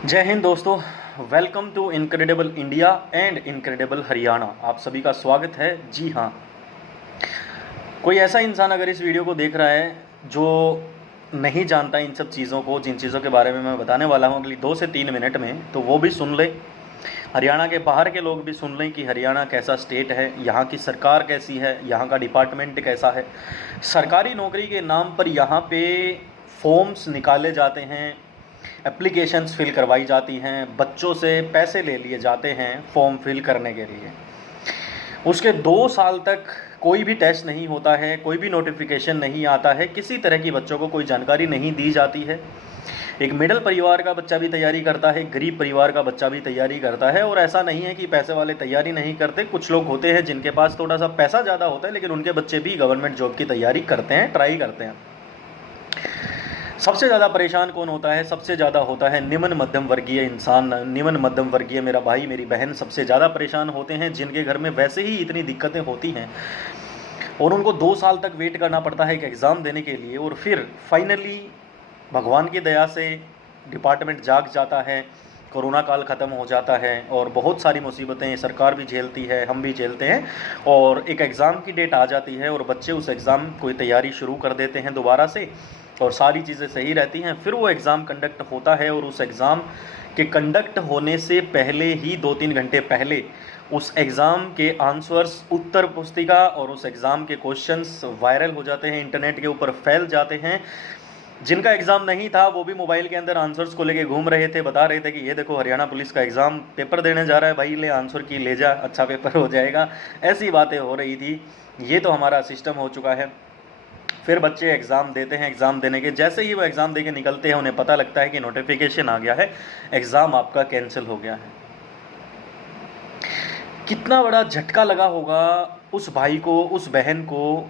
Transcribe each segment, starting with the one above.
जय हिंद दोस्तों। Welcome to incredible India and incredible Haryana. आप सभी का स्वागत है। जी हाँ, कोई ऐसा इंसान अगर इस वीडियो को देख रहा है जो नहीं जानता इन सब चीज़ों को, जिन चीज़ों के बारे में मैं बताने वाला हूँ अगली 2 से 3 मिनट में, तो वो भी सुन ले। हरियाणा के बाहर के लोग भी सुन लें कि हरियाणा कैसा स्टेट है, यहाँ की सरकार कैसी है, यहाँ का डिपार्टमेंट कैसा है। सरकारी नौकरी के नाम पर यहाँ पे फॉर्म्स निकाले जाते हैं, एप्लीकेशंस फिल करवाई जाती हैं, बच्चों से पैसे ले लिए जाते हैं फॉर्म फिल करने के लिए। उसके 2 साल तक कोई भी टेस्ट नहीं होता है, कोई भी नोटिफिकेशन नहीं आता है, किसी तरह की बच्चों को कोई जानकारी नहीं दी जाती है। एक मिडिल परिवार का बच्चा भी तैयारी करता है, गरीब परिवार का बच्चा भी तैयारी करता है। और ऐसा नहीं है कि पैसे वाले तैयारी नहीं करते, कुछ लोग होते हैं जिनके पास थोड़ा सा पैसा ज़्यादा होता है, लेकिन उनके बच्चे भी गवर्नमेंट जॉब की तैयारी करते हैं, ट्राई करते हैं। सबसे ज़्यादा परेशान कौन होता है? सबसे ज़्यादा होता है निम्न मध्यम वर्गीय इंसान, निम्न मध्यम वर्गीय मेरा भाई मेरी बहन सबसे ज़्यादा परेशान होते हैं, जिनके घर में वैसे ही इतनी दिक्कतें होती हैं और उनको 2 साल तक वेट करना पड़ता है एक एग्ज़ाम देने के लिए। और फिर फाइनली भगवान की दया से डिपार्टमेंट जाग जाता है, कोरोना काल ख़त्म हो जाता है और बहुत सारी मुसीबतें सरकार भी झेलती है, हम भी झेलते हैं, और एक एग्ज़ाम की डेट आ जाती है और बच्चे उस एग्ज़ाम की तैयारी शुरू कर देते हैं दोबारा से, और सारी चीज़ें सही रहती हैं। फिर वो एग्ज़ाम कंडक्ट होता है और उस एग्ज़ाम के कंडक्ट होने से पहले ही 2-3 घंटे पहले उस एग्ज़ाम के आंसर्स, उत्तर पुस्तिका और उस एग्ज़ाम के क्वेश्चंस वायरल हो जाते हैं, इंटरनेट के ऊपर फैल जाते हैं। जिनका एग्ज़ाम नहीं था वो भी मोबाइल के अंदर आंसर्स को लेके घूम रहे थे, बता रहे थे कि ये देखो हरियाणा पुलिस का एग्ज़ाम पेपर देने जा रहा है भाई, ले आंसर की ले जा, अच्छा पेपर हो जाएगा। ऐसी बातें हो रही थी। ये तो हमारा सिस्टम हो चुका है। फिर बच्चे एग्ज़ाम देते हैं, एग्ज़ाम देने के जैसे ही वो एग्ज़ाम दे के निकलते हैं उन्हें पता लगता है कि नोटिफिकेशन आ गया है, एग्ज़ाम आपका कैंसिल हो गया है। कितना बड़ा झटका लगा होगा उस भाई को, उस बहन को,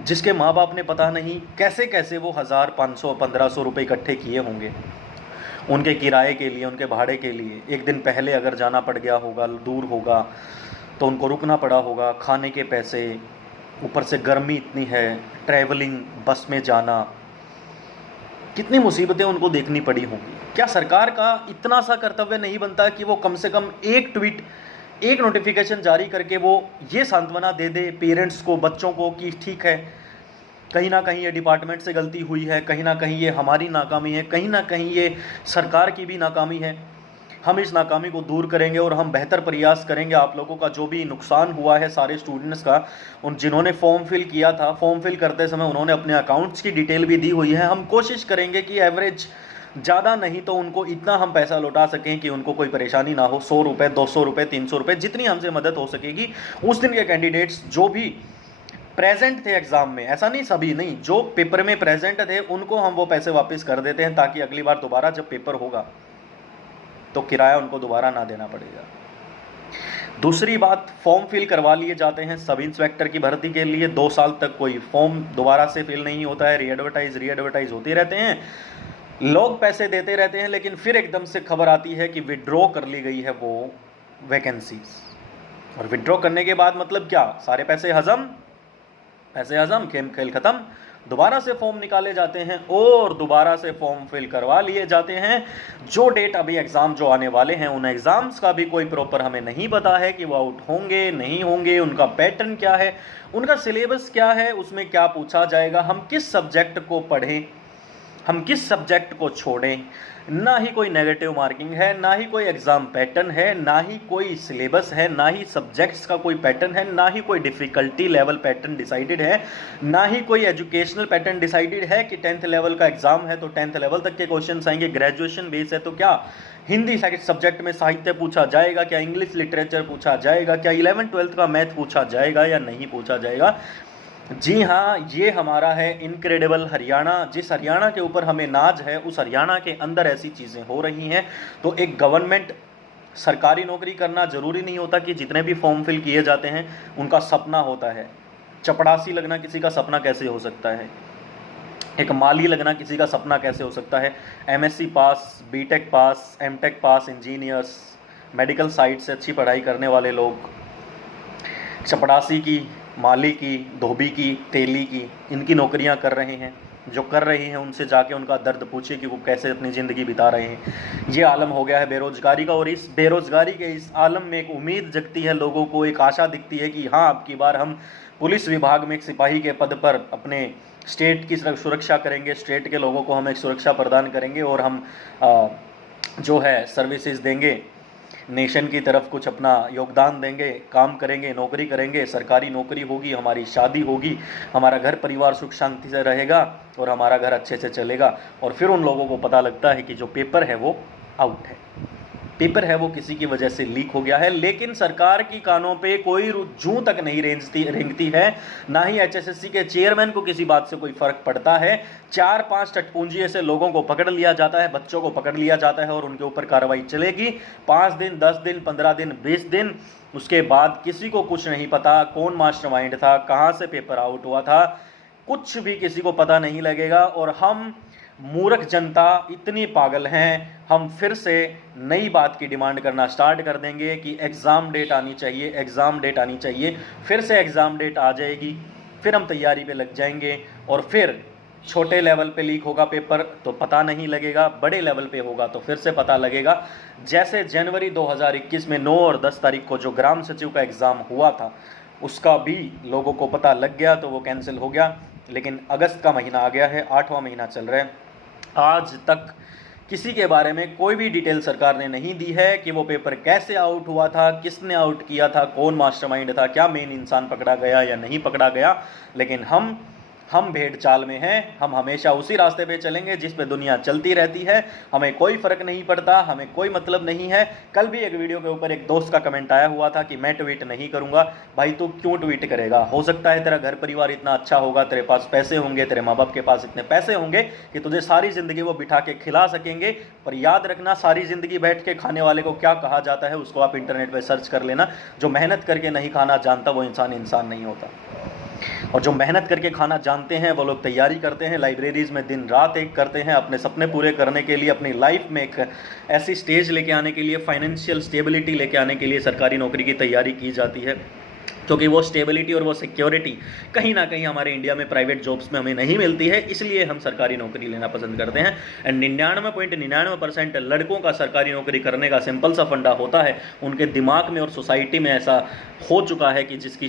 जिसके माँ बाप ने पता नहीं कैसे कैसे वो 1000, 500, 1500 रुपये इकट्ठे किए होंगे उनके किराए के लिए, उनके भाड़े के लिए। एक दिन पहले अगर जाना पड़ गया होगा, दूर होगा तो उनको रुकना पड़ा होगा, खाने के पैसे, ऊपर से गर्मी इतनी है, ट्रैवलिंग, बस में जाना, कितनी मुसीबतें उनको देखनी पड़ी होंगी। क्या सरकार का इतना सा कर्तव्य नहीं बनता कि वो कम से कम एक ट्वीट, एक नोटिफिकेशन जारी करके वो ये सांत्वना दे दे पेरेंट्स को, बच्चों को, कि ठीक है कहीं ना कहीं ये डिपार्टमेंट से गलती हुई है, कहीं ना कहीं ये हमारी नाकामी है, कहीं ना कहीं ये सरकार की भी नाकामी है, हम इस नाकामी को दूर करेंगे और हम बेहतर प्रयास करेंगे। आप लोगों का जो भी नुकसान हुआ है सारे स्टूडेंट्स का, उन जिन्होंने फॉर्म फिल किया था, फॉर्म फिल करते समय उन्होंने अपने अकाउंट्स की डिटेल भी दी हुई है, हम कोशिश करेंगे कि एवरेज ज़्यादा नहीं तो उनको इतना हम पैसा लौटा सकें कि उनको कोई परेशानी ना हो। 100 रुपये, 200 रुपये, 300 रुपये, जितनी हमसे मदद हो सकेगी। उस दिन के कैंडिडेट्स जो भी प्रेजेंट थे एग्ज़ाम में, ऐसा नहीं सभी नहीं, जो पेपर में प्रेजेंट थे उनको हम वो पैसे वापस कर देते हैं, ताकि अगली बार दोबारा जब पेपर होगा तो किराया उनको दोबारा ना देना पड़ेगा। दूसरी बात, फॉर्म फिल करवा लिए जाते हैं सब इंस्पेक्टर की भर्ती के लिए। 2 साल तक कोई फॉर्म दोबारा से फिल नहीं होता है, री एडवर्टाइज होते रहते हैं, लोग पैसे देते रहते हैं, लेकिन फिर एकदम से खबर आती है कि विड्रॉ कर ली गई है वो वैकेंसीज। और विड्रॉ करने के बाद मतलब क्या, सारे पैसे हजम, खेल खत्म। दोबारा से फॉर्म निकाले जाते हैं और दोबारा से फॉर्म फिल करवा लिए जाते हैं। जो डेट अभी एग्ज़ाम जो आने वाले हैं, उन एग्ज़ाम्स का भी कोई प्रॉपर हमें नहीं पता है कि वो आउट होंगे नहीं होंगे, उनका पैटर्न क्या है, उनका सिलेबस क्या है, उसमें क्या पूछा जाएगा, हम किस सब्जेक्ट को पढ़ें, हम किस सब्जेक्ट को छोड़ें। ना ही कोई नेगेटिव मार्किंग है, ना ही कोई एग्ज़ाम पैटर्न है, ना ही कोई सिलेबस है, ना ही सब्जेक्ट्स का कोई पैटर्न है, ना ही कोई डिफ़िकल्टी लेवल पैटर्न डिसाइडेड है, ना ही कोई एजुकेशनल पैटर्न डिसाइडेड है कि 10th लेवल का एग्ज़ाम है तो 10th लेवल तक के क्वेश्चन आएंगे। ग्रेजुएशन बेस है तो क्या हिंदी सब्जेक्ट में साहित्य पूछा जाएगा, क्या इंग्लिश लिटरेचर पूछा जाएगा, क्या 11th 12th का मैथ पूछा जाएगा या नहीं पूछा जाएगा। जी हाँ, ये हमारा है इनक्रेडिबल हरियाणा। जिस हरियाणा के ऊपर हमें नाज है, उस हरियाणा के अंदर ऐसी चीज़ें हो रही हैं। तो एक गवर्नमेंट, सरकारी नौकरी करना ज़रूरी नहीं होता कि जितने भी फॉर्म फिल किए जाते हैं उनका सपना होता है। चपड़ासी लगना किसी का सपना कैसे हो सकता है, एक माली लगना किसी का सपना कैसे हो सकता है। एमएससी पास, बीटेक पास, एमटेक पास इंजीनियर्स, मेडिकल साइड से अच्छी पढ़ाई करने वाले लोग चपड़ासी की, माली की, धोबी की, तेली की, इनकी नौकरियां कर रहे हैं। जो कर रही हैं उनसे जाके उनका दर्द पूछिए कि वो कैसे अपनी ज़िंदगी बिता रहे हैं। ये आलम हो गया है बेरोज़गारी का, और इस बेरोज़गारी के इस आलम में एक उम्मीद जगती है लोगों को, एक आशा दिखती है कि हाँ, अब की बार हम पुलिस विभाग में एक सिपाही के पद पर अपने स्टेट की सुरक्षा करेंगे, स्टेट के लोगों को हम एक सुरक्षा प्रदान करेंगे और हम जो है सर्विसेज देंगे, नेशन की तरफ कुछ अपना योगदान देंगे, काम करेंगे, नौकरी करेंगे, सरकारी नौकरी होगी, हमारी शादी होगी, हमारा घर परिवार सुख शांति से रहेगा और हमारा घर अच्छे से चलेगा। और फिर उन लोगों को पता लगता है कि जो पेपर है वो आउट है, पेपर है वो किसी की वजह से लीक हो गया है। लेकिन सरकार की कानों पे कोई जूं तक नहीं रेंगती है, ना ही एचएसएससी के चेयरमैन को किसी बात से कोई फर्क पड़ता है। 4-5 टटपुंजी ऐसे लोगों को पकड़ लिया जाता है, बच्चों को पकड़ लिया जाता है और उनके ऊपर कार्रवाई चलेगी 5 दिन, 10 दिन, 15 दिन, 20 दिन। उसके बाद किसी को कुछ नहीं पता कौन मास्टरमाइंड था, कहाँ से पेपर आउट हुआ था, कुछ भी किसी को पता नहीं लगेगा। और हम मूर्ख जनता इतनी पागल हैं, हम फिर से नई बात की डिमांड करना स्टार्ट कर देंगे कि एग्ज़ाम डेट आनी चाहिए, एग्ज़ाम डेट आनी चाहिए। फिर से एग्ज़ाम डेट आ जाएगी, फिर हम तैयारी पे लग जाएंगे और फिर छोटे लेवल पे लीक होगा पेपर तो पता नहीं लगेगा, बड़े लेवल पे होगा तो फिर से पता लगेगा। जैसे जनवरी 2021 में 9 और 10 तारीख को जो ग्राम सचिव का एग्ज़ाम हुआ था उसका भी लोगों को पता लग गया तो वो कैंसिल हो गया। लेकिन अगस्त का महीना आ गया है, 8वां महीना चल रहा है, आज तक किसी के बारे में कोई भी डिटेल सरकार ने नहीं दी है कि वो पेपर कैसे आउट हुआ था, किसने आउट किया था, कौन मास्टरमाइंड था, क्या मेन इंसान पकड़ा गया या नहीं पकड़ा गया। लेकिन हम भेड़ चाल में हैं, हम हमेशा उसी रास्ते पे चलेंगे जिस पे दुनिया चलती रहती है, हमें कोई फ़र्क नहीं पड़ता, हमें कोई मतलब नहीं है। कल भी एक वीडियो के ऊपर एक दोस्त का कमेंट आया हुआ था कि मैं ट्वीट नहीं करूँगा। भाई तू क्यों ट्वीट करेगा? हो सकता है तेरा घर परिवार इतना अच्छा होगा, तेरे पास पैसे होंगे, तेरे माँ बाप के पास इतने पैसे होंगे कि तुझे सारी ज़िंदगी वो बिठा के खिला सकेंगे। पर याद रखना, सारी ज़िंदगी बैठ के खाने वाले को क्या कहा जाता है उसको आप इंटरनेट पर सर्च कर लेना। जो मेहनत करके नहीं खाना जानता वो इंसान नहीं होता, और जो मेहनत करके खाना जानते हैं वो लोग तैयारी करते हैं, लाइब्रेरीज़ में दिन रात एक करते हैं अपने सपने पूरे करने के लिए, अपनी लाइफ में एक ऐसी स्टेज लेके आने के लिए, फाइनेंशियल स्टेबिलिटी लेके आने के लिए सरकारी नौकरी की तैयारी की जाती है। क्योंकि वो स्टेबिलिटी और वो सिक्योरिटी कहीं ना कहीं हमारे इंडिया में प्राइवेट जॉब्स में हमें नहीं मिलती है, इसलिए हम सरकारी नौकरी लेना पसंद करते हैं। एंड 99.99% लड़कों का सरकारी नौकरी करने का सिंपल सा फंडा होता है, उनके दिमाग में और सोसाइटी में ऐसा हो चुका है कि जिसकी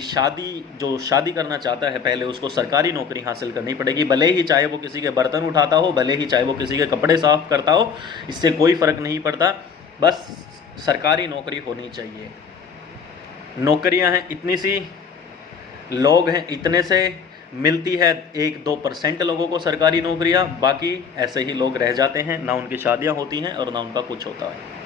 जो शादी करना चाहता है पहले उसको सरकारी नौकरी हासिल करनी पड़ेगी, भले ही चाहे वो किसी के बर्तन उठाता हो, भले ही चाहे वो किसी के कपड़े साफ करता हो, इससे कोई फ़र्क नहीं पड़ता, बस सरकारी नौकरी होनी चाहिए। नौकरियां हैं इतनी सी, लोग हैं इतने से, मिलती है 1-2% लोगों को सरकारी नौकरियां, बाकी ऐसे ही लोग रह जाते हैं, ना उनकी शादियां होती हैं और ना उनका कुछ होता है।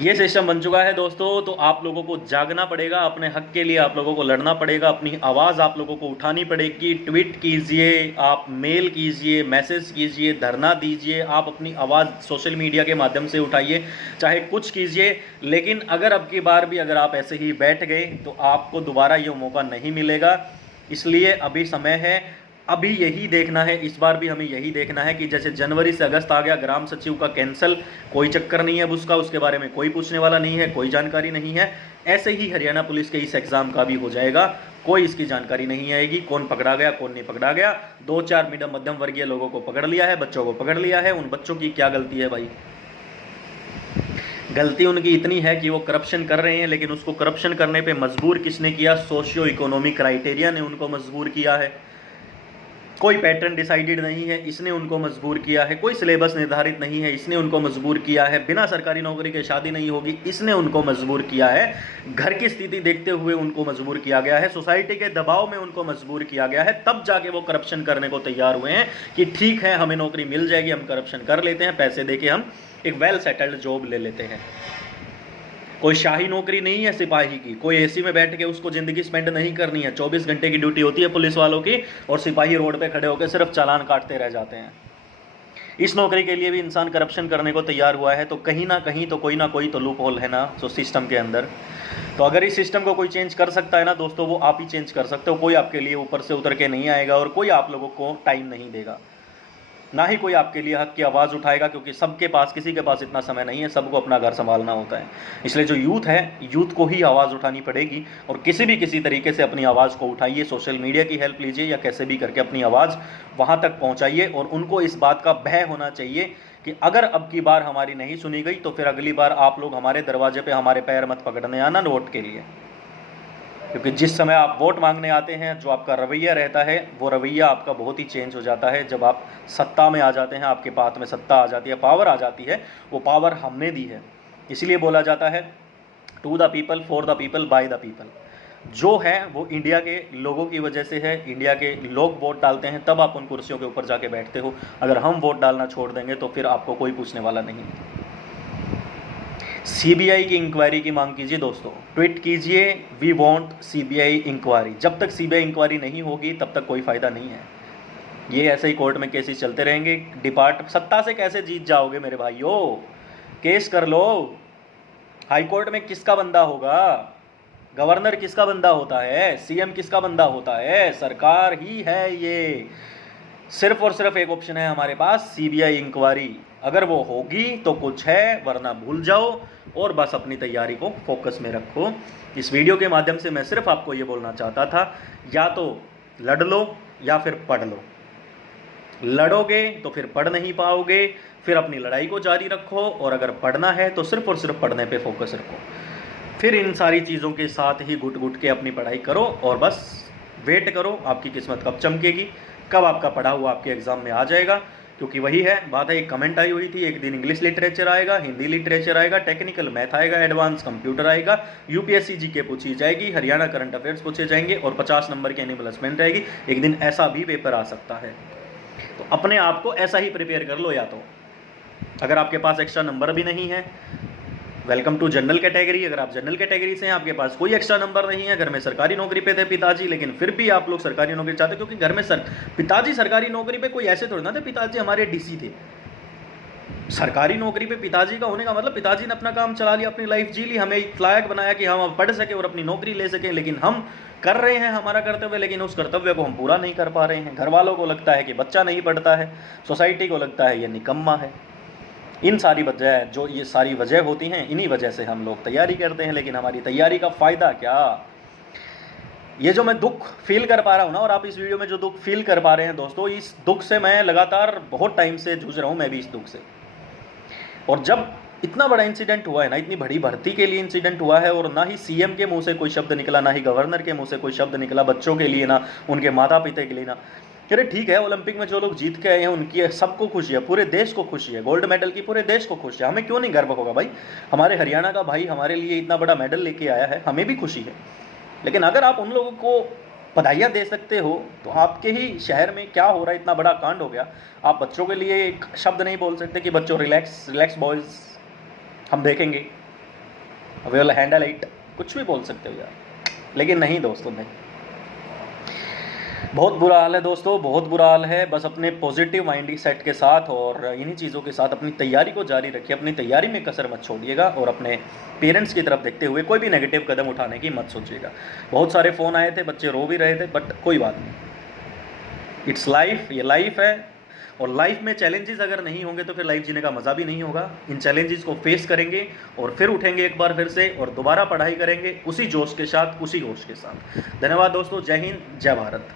ये सिस्टम बन चुका है दोस्तों। तो आप लोगों को जागना पड़ेगा, अपने हक के लिए आप लोगों को लड़ना पड़ेगा, अपनी आवाज़ आप लोगों को उठानी पड़ेगी। ट्वीट कीजिए, आप मेल कीजिए, मैसेज कीजिए, धरना दीजिए, आप अपनी आवाज़ सोशल मीडिया के माध्यम से उठाइए, चाहे कुछ कीजिए। लेकिन अगर अब की बार भी अगर आप ऐसे ही बैठ गए तो आपको दोबारा ये मौका नहीं मिलेगा। इसलिए अभी समय है, अभी यही देखना है, इस बार भी हमें यही देखना है कि जैसे जनवरी से अगस्त आ गया, ग्राम सचिव का कैंसल, कोई चक्कर नहीं है अब उसके बारे में कोई पूछने वाला नहीं है, कोई जानकारी नहीं है। ऐसे ही हरियाणा पुलिस के इस एग्ज़ाम का भी हो जाएगा, कोई इसकी जानकारी नहीं आएगी, कौन पकड़ा गया कौन नहीं पकड़ा गया। 2-4 मध्यम वर्गीय लोगों को पकड़ लिया है, बच्चों को पकड़ लिया है। उन बच्चों की क्या गलती है भाई? गलती उनकी इतनी है कि वो करप्शन कर रहे हैं, लेकिन उसको करप्शन करने पे मजबूर किसने किया? सोशियो इकोनॉमिक क्राइटेरिया ने उनको मजबूर किया है। कोई पैटर्न डिसाइडेड नहीं है, इसने उनको मजबूर किया है। कोई सिलेबस निर्धारित नहीं है, इसने उनको मजबूर किया है। बिना सरकारी नौकरी के शादी नहीं होगी, इसने उनको मजबूर किया है। घर की स्थिति देखते हुए उनको मजबूर किया गया है, सोसाइटी के दबाव में उनको मजबूर किया गया है। तब जाके वो करप्शन करने को तैयार हुए हैं कि ठीक है हमें नौकरी मिल जाएगी, हम करप्शन कर लेते हैं, पैसे दे के हम एक वेल सेटल्ड जॉब ले लेते हैं। कोई शाही नौकरी नहीं है सिपाही की, कोई एसी में बैठ के उसको ज़िंदगी स्पेंड नहीं करनी है। 24 घंटे की ड्यूटी होती है पुलिस वालों की, और सिपाही रोड पे खड़े होकर सिर्फ चालान काटते रह जाते हैं। इस नौकरी के लिए भी इंसान करप्शन करने को तैयार हुआ है, तो कहीं ना कहीं तो कोई तो लूप होल है ना तो सिस्टम के अंदर। तो अगर इस सिस्टम को कोई चेंज कर सकता है ना दोस्तों, वो आप ही चेंज कर सकते हो। कोई आपके लिए ऊपर से उतर के नहीं आएगा और कोई आप लोगों को टाइम नहीं देगा। ना ही कोई आपके लिए हक की आवाज़ उठाएगा, क्योंकि सबके पास, किसी के पास इतना समय नहीं है, सबको अपना घर संभालना होता है। इसलिए जो यूथ है, यूथ को ही आवाज़ उठानी पड़ेगी और किसी तरीके से अपनी आवाज़ को उठाइए, सोशल मीडिया की हेल्प लीजिए या कैसे भी करके अपनी आवाज़ वहाँ तक पहुँचाइए। और उनको इस बात का भय होना चाहिए कि अगर अब की बार हमारी नहीं सुनी गई तो फिर अगली बार आप लोग हमारे दरवाजे पे हमारे पैर मत पकड़ने आना वोट के लिए। क्योंकि जिस समय आप वोट मांगने आते हैं, जो आपका रवैया रहता है, वो रवैया आपका बहुत ही चेंज हो जाता है। जब आप सत्ता में आ जाते हैं, आपके हाथ में सत्ता आ जाती है, पावर आ जाती है, वो पावर हमने दी है। इसलिए बोला जाता है to the people, for the people, by the people. जो है वो इंडिया के लोगों की वजह से है। इंडिया के लोग वोट डालते हैं, तब आप उन कुर्सियों के ऊपर जाके बैठते हो। अगर हम वोट डालना छोड़ देंगे तो फिर आपको कोई पूछने वाला नहीं। सीबीआई की इंक्वायरी की मांग कीजिए दोस्तों, ट्वीट कीजिए वी वांट सीबीआई इंक्वायरी। जब तक सीबीआई इंक्वायरी नहीं होगी तब तक कोई फ़ायदा नहीं है। ये ऐसे ही कोर्ट में केसेस चलते रहेंगे। सत्ता से कैसे जीत जाओगे मेरे भाइयों? केस कर लो। हाई कोर्ट में किसका बंदा होगा? गवर्नर किसका बंदा होता है? सीएम किसका बंदा होता है? सरकार ही है। ये सिर्फ और सिर्फ एक ऑप्शन है हमारे पास, सीबीआई इंक्वायरी। अगर वो होगी तो कुछ है, वरना भूल जाओ और बस अपनी तैयारी को फोकस में रखो। इस वीडियो के माध्यम से मैं सिर्फ आपको ये बोलना चाहता था, या तो लड़ लो या फिर पढ़ लो। लड़ोगे तो फिर पढ़ नहीं पाओगे, फिर अपनी लड़ाई को जारी रखो। और अगर पढ़ना है तो सिर्फ और सिर्फ पढ़ने पे फोकस रखो। फिर इन सारी चीज़ों के साथ ही घुट घुट के अपनी पढ़ाई करो और बस वेट करो आपकी किस्मत कब चमकेगी, कब आपका पढ़ा हुआ आपके एग्ज़ाम में आ जाएगा। क्योंकि वही है बात है, एक कमेंट आई हुई थी, एक दिन इंग्लिश लिटरेचर आएगा, हिंदी लिटरेचर आएगा, टेक्निकल मैथ आएगा, एडवांस कंप्यूटर आएगा, यूपीएससी जीके पूछी जाएगी, हरियाणा करंट अफेयर्स पूछे जाएंगे और 50 नंबर की एनुअल असेसमेंट रहेगी। एक दिन ऐसा भी पेपर आ सकता है। तो अपने आप को ऐसा ही प्रिपेयर कर लो। या तो अगर आपके पास एक्स्ट्रा नंबर भी नहीं है, वेलकम टू जनरल कैटेगरी। अगर आप जनरल कैटेगरी से हैं, आपके पास कोई एक्स्ट्रा नंबर नहीं है, घर में सरकारी नौकरी पे थे पिताजी, लेकिन फिर भी आप लोग सरकारी नौकरी चाहते, क्योंकि घर में पिताजी सरकारी नौकरी पे कोई ऐसे थोड़ी ना थे, पिताजी हमारे डीसी थे। सरकारी नौकरी पे पिताजी का होने का मतलब पिताजी ने अपना काम चला लिया, अपनी लाइफ जी ली, हमें एक लायक बनाया कि हम पढ़ सके और अपनी नौकरी ले सके। लेकिन हम कर रहे हैं हमारा कर्तव्य, लेकिन उस कर्तव्य को हम पूरा नहीं कर पा रहे हैं। घर वालों को लगता है कि बच्चा नहीं पढ़ता है, सोसाइटी को लगता है ये निकम्मा है। इन सारी वजह, जो ये सारी वजह होती हैं, इन्हीं वजह से हम लोग तैयारी करते हैं, लेकिन हमारी तैयारी का फ़ायदा क्या? ये जो मैं दुख फील कर पा रहा हूँ ना, और आप इस वीडियो में जो दुख फील कर पा रहे हैं दोस्तों, इस दुख से मैं लगातार बहुत टाइम से जूझ रहा हूँ, मैं भी इस दुख से। और जब इतना बड़ा इंसिडेंट हुआ है ना, इतनी बड़ी भर्ती के लिए इंसिडेंट हुआ है, और ना ही सीएम के मुंह से कोई शब्द निकला, ना ही गवर्नर के मुंह से कोई शब्द निकला बच्चों के लिए, ना उनके माता पिता के लिए, ना अरे ठीक है, ओलंपिक में जो लोग जीत के आए हैं उनकी सबको खुशी है, पूरे देश को खुशी है, गोल्ड मेडल की पूरे देश को खुशी है। हमें क्यों नहीं गर्व होगा भाई? हमारे हरियाणा का भाई हमारे लिए इतना बड़ा मेडल लेके आया है, हमें भी खुशी है। लेकिन अगर आप उन लोगों को बधाइयाँ दे सकते हो तो आपके ही शहर में क्या हो रहा है, इतना बड़ा कांड हो गया, आप बच्चों के लिए एक शब्द नहीं बोल सकते कि बच्चों रिलैक्स रिलैक्स बॉयज़, हम देखेंगे, वी विल हैंडल इट, कुछ भी बोल सकते हो यार। लेकिन नहीं दोस्तों, नहीं, बहुत बुरा हाल है दोस्तों, बहुत बुरा हाल है। बस अपने पॉजिटिव माइंड सेट के साथ और इन्हीं चीज़ों के साथ अपनी तैयारी को जारी रखिए, अपनी तैयारी में कसर मत छोड़िएगा, और अपने पेरेंट्स की तरफ देखते हुए कोई भी नेगेटिव कदम उठाने की मत सोचिएगा। बहुत सारे फ़ोन आए थे, बच्चे रो भी रहे थे, बट कोई बात नहीं, इट्स लाइफ, ये लाइफ है। और लाइफ में चैलेंजेस अगर नहीं होंगे तो फिर लाइफ जीने का मज़ा भी नहीं होगा। इन चैलेंजेस को फेस करेंगे और फिर उठेंगे एक बार फिर से और दोबारा पढ़ाई करेंगे उसी जोश के साथ, उसी होश के साथ। धन्यवाद दोस्तों, जय हिंद, जय भारत।